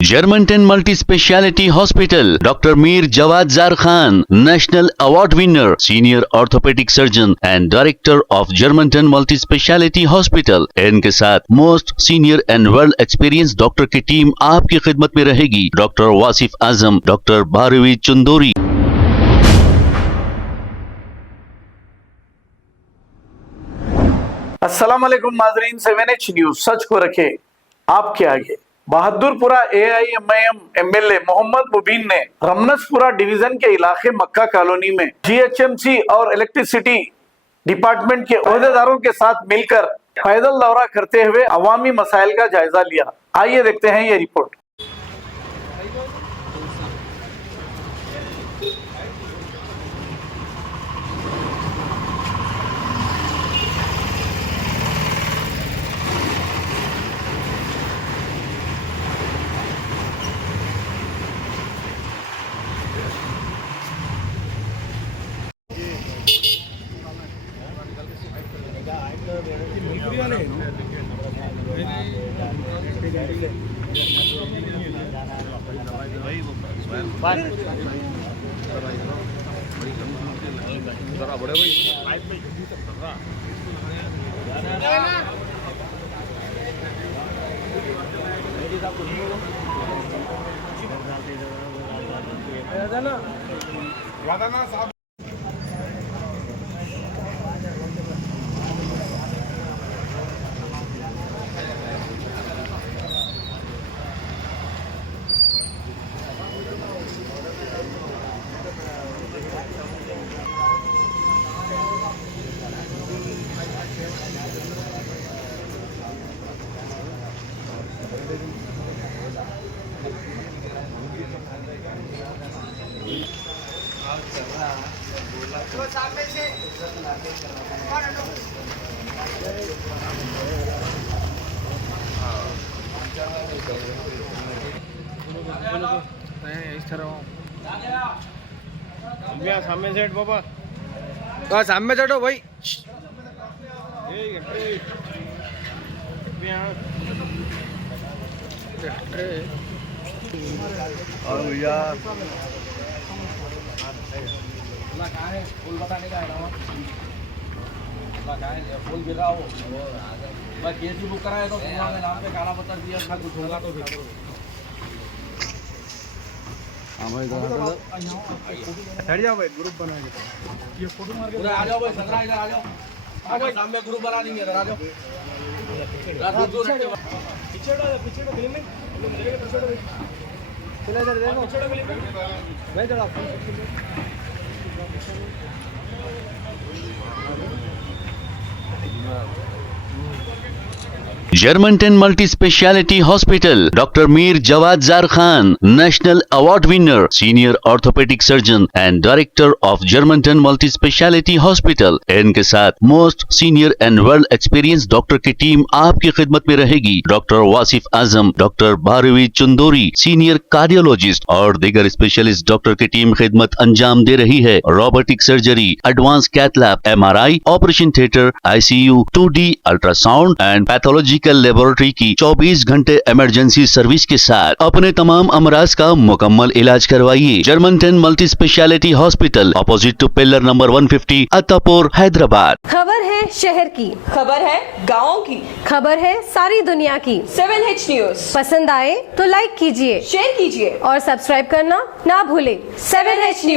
Germantown Multi-Speciality Hospital, Dr. Mir Jawad Zar Khan, National Award winner, Senior Orthopedic Surgeon and Director of Germantown Multi-Speciality Hospital। इनके साथ most senior and world experience doctor की team आपकी खिदमत में रहेगी। Doctor Wasif Azam, doctor Bharvi Chandori. अस्सलाम वालेकुम नाज़रीन, 7H न्यूज सच को रखे आपके आगे। बहादुरपुरा AIMIM MLA मोहम्मद मुबीन ने रमनसपुरा डिवीजन के इलाके मक्का कॉलोनी में GHMC और इलेक्ट्रिसिटी डिपार्टमेंट के ओहदेदारों के साथ मिलकर पैदल दौरा करते हुए अवामी मसाइल का जायजा लिया। आइए देखते हैं ये रिपोर्ट। सामने सेट बाबा सामने चढ़ो भाई। और भैया फूल बताने का फूल गिर रहा हो मैं केस भी बुक कराया तो नाम पे काला पत्थर दिया था, कुछ होगा तो फिर हट जाओ भाई, ग्रुप बनाएंगे ये फोटो मार के आ जाओ भाई। 17 इधर आ जाओ, आ भाई सामने ग्रुप बना देंगे। इधर आ जाओ, पीछे फिल्म में चला इधर देखो, मैं चला Germantown Multi-Speciality Hospital, Dr. Mir Jawad Zar Khan, National Award winner, Senior Orthopedic Surgeon and Director of Germantown Multi-Speciality Hospital। इनके साथ most senior and world experience doctor की टीम आपकी खिदमत में रहेगी। Doctor Wasif Azam, doctor Bharvi Chandori, senior cardiologist और दीगर specialist doctor की टीम खिदमत अंजाम दे रही है। Robotic surgery, advance cath lab, MRI, operation theatre, ICU, 2D ultrasound and pathology laboratory की 24 घंटे इमरजेंसी सर्विस के साथ अपने तमाम अमराज का मुकम्मल इलाज करवाइए। Germanten multi speciality hospital, opposite to pillar number 150, Attapur, Hyderabad. खबर है शहर की, खबर है गाँव की, खबर है सारी दुनिया की। 7H न्यूज पसंद आए तो लाइक कीजिए, शेयर कीजिए और सब्सक्राइब करना ना भूले। 7H news.